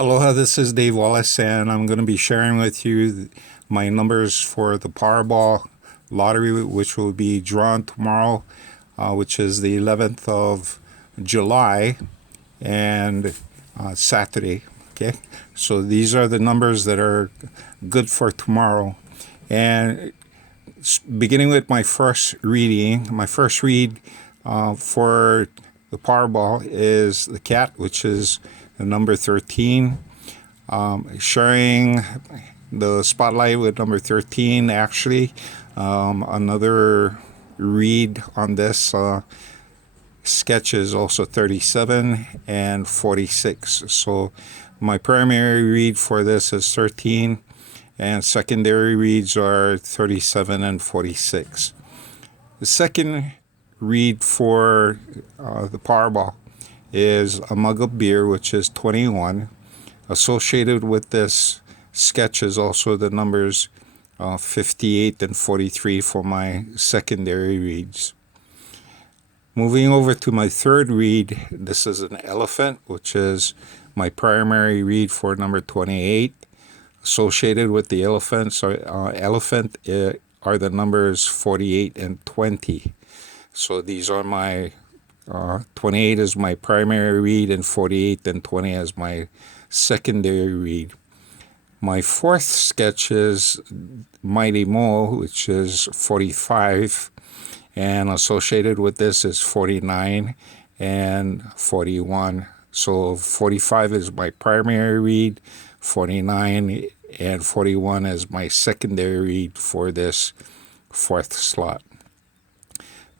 Aloha, this is Dave Wallace, and I'm going to be sharing with you my numbers for the Powerball lottery, which will be drawn tomorrow, which is the 11th of July, and Saturday. Okay, so these are the numbers that are good for tomorrow. And beginning with my first reading, my first read for the Powerball is the cat, which is the number 13. Sharing the spotlight with number 13, actually. Another read on this sketch is also 37 and 46. So my primary read for this is 13, and secondary reads are 37 and 46. The second read for the Powerball is a mug of beer, which is 21. Associated with this sketch is also the numbers 58 and 43 for my secondary reads. Moving over to my third read, this is an elephant, which is my primary read for number 28. Associated with the elephant are the numbers 48 and 20. So these are my 28 is my primary read, and 48 and 20 as my secondary read. My fourth sketch is Mighty Mo, which is 45, and associated with this is 49 and 41. So 45 is my primary read, 49 and 41 is my secondary read for this fourth slot.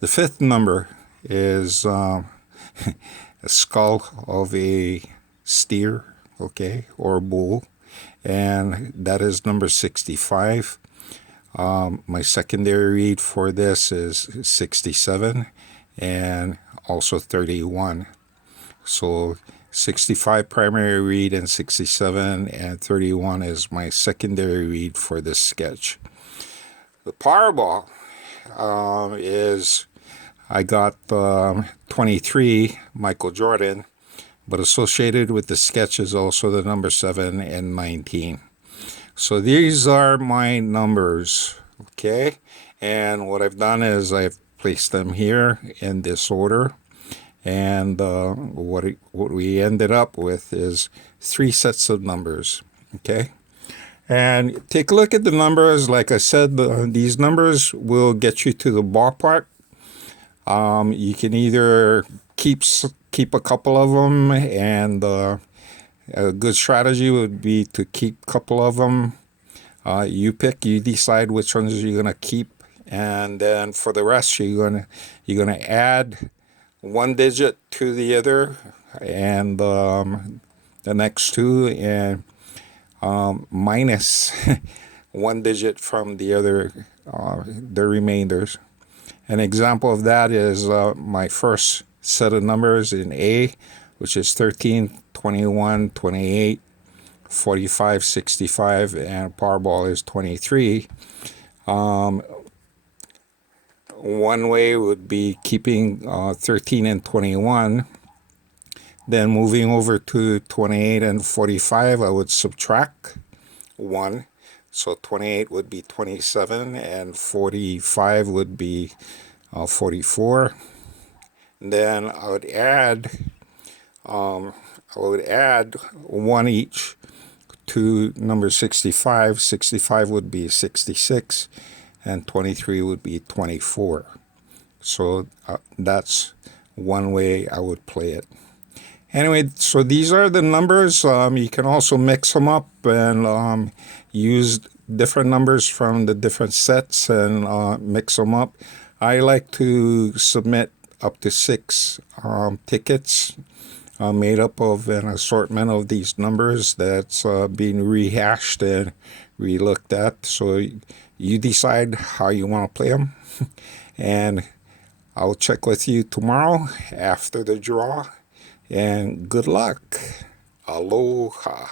The fifth number is a skull of a steer, okay, or bull, and that is number 65. My secondary read for this is 67 and also 31. So 65 primary read and 67 and 31 is my secondary read for this sketch. The Powerball is, I got 23, Michael Jordan, but associated with the sketch is also the number 7 and 19. So these are my numbers, okay? And what I've done is I've placed them here in this order. And what we ended up with is 3 sets of numbers, okay? And take a look at the numbers. Like I said, these numbers will get you to the ballpark. You can either keep a couple of them, and a good strategy would be to keep a couple of them. You decide which ones you're gonna keep, and then for the rest, you're gonna add one digit to the other, and the next two, and minus one digit from the other, the remainders. An example of that is my first set of numbers in A, which is 13, 21, 28, 45, 65, and Powerball is 23. One way would be keeping 13 and 21. Then moving over to 28 and 45, I would subtract 1. So 28 would be 27, and 45 would be 44. And then I would add 1 each to number 65. 65 would be 66, and 23 would be 24. So that's one way I would play it. Anyway, so these are the numbers. You can also mix them up and use different numbers from the different sets and mix them up. I like to submit up to 6 tickets made up of an assortment of these numbers that's being rehashed and re-looked at. So you decide how you want to play them. And I'll check with you tomorrow after the draw. And good luck. Aloha.